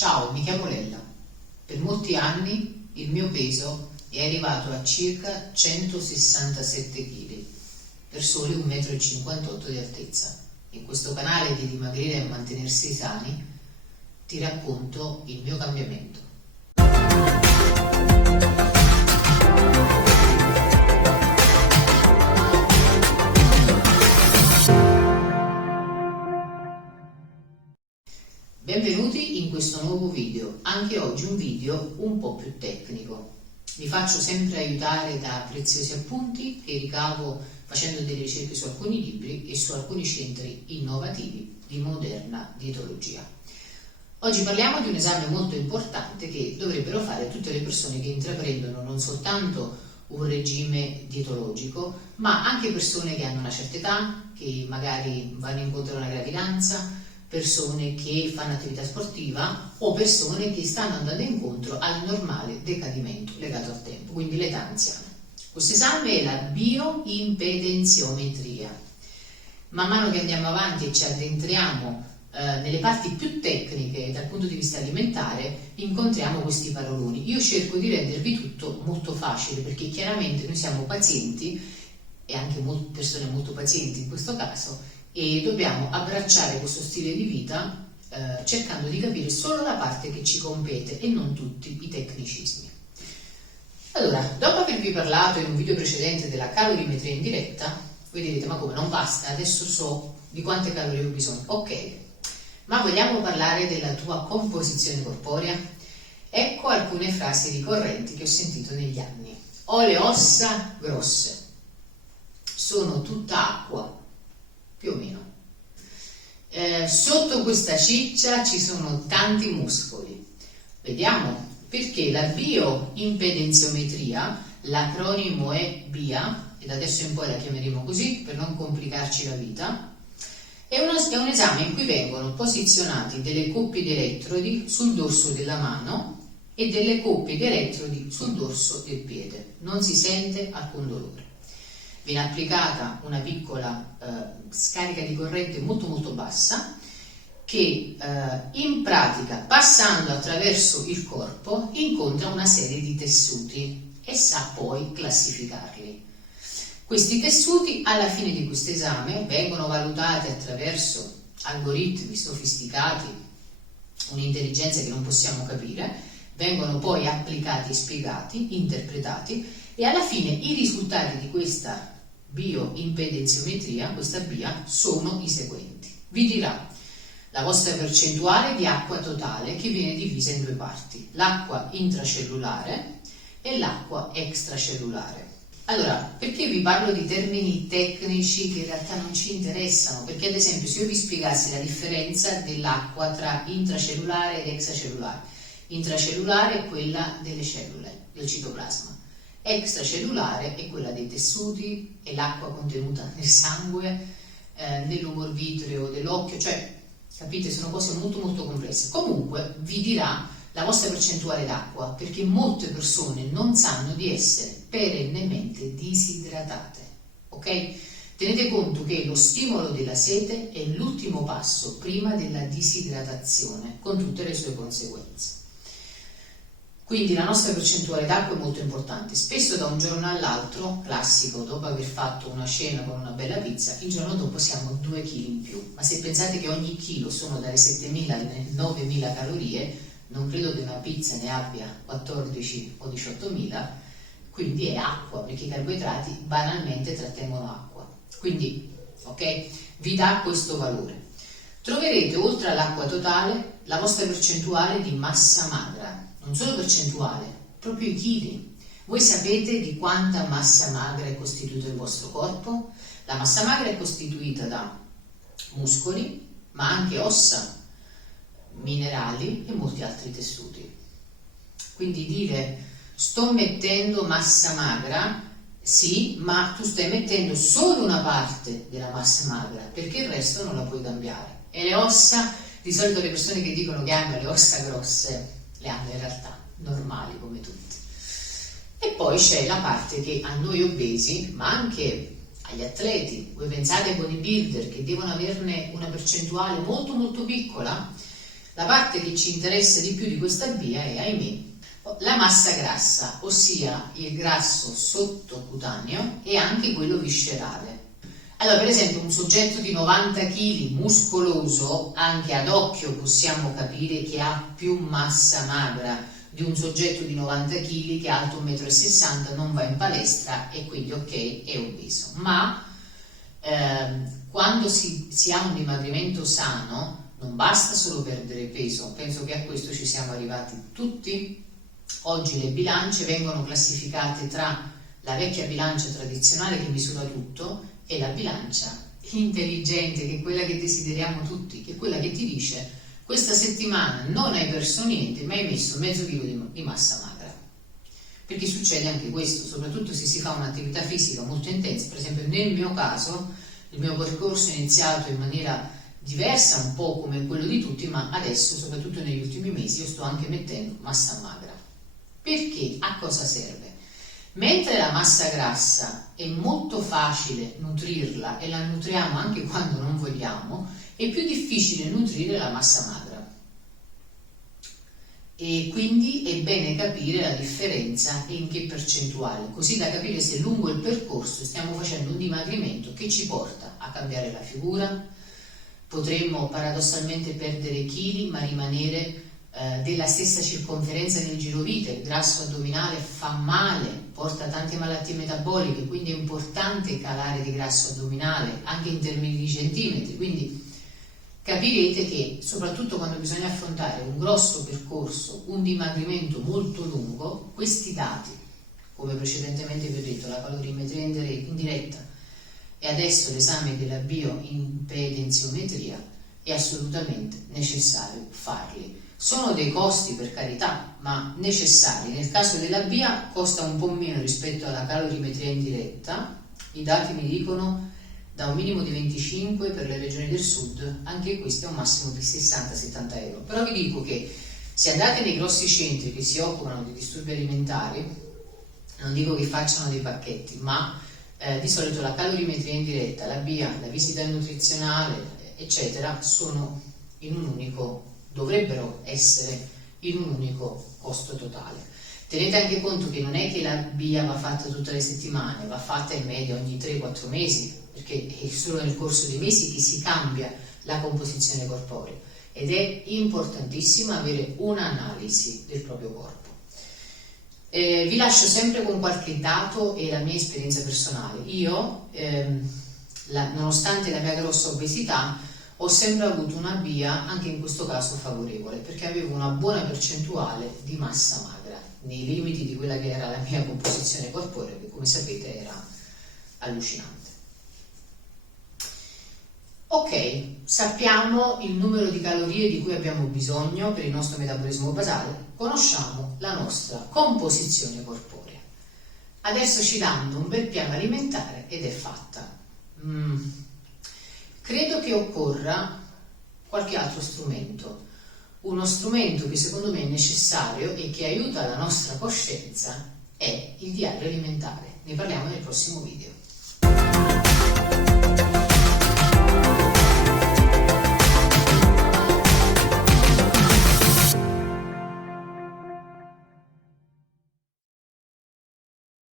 Ciao, mi chiamo Lella. Per molti anni il mio peso è arrivato a circa 167 kg, per soli 1,58 m di altezza. In questo canale di dimagrire e mantenersi sani ti racconto il mio cambiamento. Benvenuti in questo nuovo video, anche oggi un video un po' più tecnico. Mi faccio sempre aiutare da preziosi appunti che ricavo facendo delle ricerche su alcuni libri e su alcuni centri innovativi di moderna dietologia. Oggi parliamo di un esame molto importante che dovrebbero fare tutte le persone che intraprendono non soltanto un regime dietologico, ma anche persone che hanno una certa età, che magari vanno incontro a una gravidanza, persone che fanno attività sportiva o persone che stanno andando incontro al normale decadimento legato al tempo, quindi l'età anziana. Questo esame è la bioimpedenziometria. Man mano che andiamo avanti e ci addentriamo nelle parti più tecniche dal punto di vista alimentare, incontriamo questi paroloni. Io cerco di rendervi tutto molto facile perché chiaramente noi siamo pazienti e anche persone molto pazienti in questo caso, e dobbiamo abbracciare questo stile di vita cercando di capire solo la parte che ci compete e non tutti i tecnicismi. Allora, dopo avervi parlato in un video precedente della calorimetria in diretta, voi direte: ma come, non basta, adesso so di quante calorie ho bisogno. Ok, ma vogliamo parlare della tua composizione corporea? Ecco alcune frasi ricorrenti che ho sentito negli anni. Ho le ossa grosse, sono tutta acqua, più o meno. Sotto questa ciccia ci sono tanti muscoli. Vediamo, perché la bioimpedenziometria, l'acronimo è BIA, e da adesso in poi la chiameremo così per non complicarci la vita, è un esame in cui vengono posizionati delle coppie di elettrodi sul dorso della mano e delle coppie di elettrodi sul dorso del piede. Non si sente alcun dolore. Viene applicata una piccola scarica di corrente molto bassa che in pratica, passando attraverso il corpo, incontra una serie di tessuti e sa poi classificarli. Questi tessuti alla fine di questo esame vengono valutati attraverso algoritmi sofisticati, un'intelligenza che non possiamo capire, vengono poi applicati, spiegati, interpretati, e alla fine i risultati di questa bioimpedenziometria, questa BIA, sono i seguenti. Vi dirà la vostra percentuale di acqua totale, che viene divisa in due parti: l'acqua intracellulare e l'acqua extracellulare. Allora, perché vi parlo di termini tecnici che in realtà non ci interessano? Perché ad esempio, se io vi spiegassi la differenza dell'acqua tra intracellulare ed extracellulare: intracellulare è quella delle cellule, del citoplasma, extracellulare è quella dei tessuti, è l'acqua contenuta nel sangue, nell'umor vitreo dell'occhio, cioè, capite, sono cose molto complesse. Comunque vi dirà la vostra percentuale d'acqua, perché molte persone non sanno di essere perennemente disidratate, ok? Tenete conto che lo stimolo della sete è l'ultimo passo prima della disidratazione, con tutte le sue conseguenze. Quindi la nostra percentuale d'acqua è molto importante. Spesso da un giorno all'altro, classico, dopo aver fatto una cena con una bella pizza, il giorno dopo siamo 2 kg in più. Ma se pensate che ogni chilo sono dalle 7.000 alle 9.000 calorie, non credo che una pizza ne abbia 14 o 18.000, quindi è acqua, perché i carboidrati banalmente trattengono acqua. Quindi, ok, vi dà questo valore. Troverete oltre all'acqua totale la vostra percentuale di massa magra. Non solo percentuale, proprio i chili. Voi sapete di quanta massa magra è costituito il vostro corpo? La massa magra è costituita da muscoli, ma anche ossa, minerali e molti altri tessuti. Quindi dire sto mettendo massa magra, sì, ma tu stai mettendo solo una parte della massa magra, perché il resto non la puoi cambiare. E le ossa, di solito le persone che dicono che hanno le ossa grosse le hanno in realtà normali come tutti. E poi c'è la parte che a noi obesi, ma anche agli atleti, voi pensate ai bodybuilder che devono averne una percentuale molto piccola? La parte che ci interessa di più di questa BIA è, ahimè, la massa grassa, ossia il grasso sottocutaneo e anche quello viscerale. Allora, per esempio, un soggetto di 90 kg muscoloso, anche ad occhio possiamo capire che ha più massa magra di un soggetto di 90 kg che è alto 1,60 m, non va in palestra e quindi ok, è obeso. Ma quando si ha un dimagrimento sano non basta solo perdere peso, penso che a questo ci siamo arrivati tutti. Oggi le bilance vengono classificate tra la vecchia bilancia tradizionale che misura tutto e la bilancia intelligente, che è quella che desideriamo tutti, che è quella che ti dice: questa settimana non hai perso niente, ma hai messo mezzo chilo di massa magra. Perché succede anche questo, soprattutto se si fa un'attività fisica molto intensa. Per esempio nel mio caso il mio percorso è iniziato in maniera diversa, un po' come quello di tutti, ma adesso, soprattutto negli ultimi mesi, io sto anche mettendo massa magra. Perché? A cosa serve? Mentre la massa grassa è molto facile nutrirla e la nutriamo anche quando non vogliamo, è più difficile nutrire la massa magra. E quindi è bene capire la differenza e in che percentuale, così da capire se lungo il percorso stiamo facendo un dimagrimento che ci porta a cambiare la figura. Potremmo paradossalmente perdere chili ma rimanere della stessa circonferenza del girovite. Il grasso addominale fa male, porta tante malattie metaboliche, quindi è importante calare di grasso addominale anche in termini di centimetri. Quindi capirete che soprattutto quando bisogna affrontare un grosso percorso, un dimagrimento molto lungo, questi dati, come precedentemente vi ho detto, la calorimetria in diretta e adesso l'esame della bioimpedenziometria, è assolutamente necessario farli. Sono dei costi, per carità, ma necessari. Nel caso della BIA costa un po' meno rispetto alla calorimetria in diretta. I dati mi dicono da un minimo di 25 per le regioni del sud, anche questo è un massimo di 60-70 euro. Però vi dico che se andate nei grossi centri che si occupano di disturbi alimentari, non dico che facciano dei pacchetti, ma di solito la calorimetria in diretta, la BIA, la visita nutrizionale, eccetera, sono in un unico, dovrebbero essere in un unico costo totale. Tenete anche conto che non è che la BIA va fatta tutte le settimane, va fatta in media ogni 3-4 mesi, perché è solo nel corso dei mesi che si cambia la composizione corporea ed è importantissimo avere un'analisi del proprio corpo. Vi lascio sempre con qualche dato e la mia esperienza personale. Io, nonostante la mia grossa obesità, ho sempre avuto una BIA, anche in questo caso favorevole, perché avevo una buona percentuale di massa magra, nei limiti di quella che era la mia composizione corporea, che come sapete era allucinante. Ok, sappiamo il numero di calorie di cui abbiamo bisogno per il nostro metabolismo basale, conosciamo la nostra composizione corporea. Adesso ci danno un bel piano alimentare ed è fatta. Credo che occorra qualche altro strumento, uno strumento che secondo me è necessario e che aiuta la nostra coscienza è il diario alimentare. Ne parliamo nel prossimo video.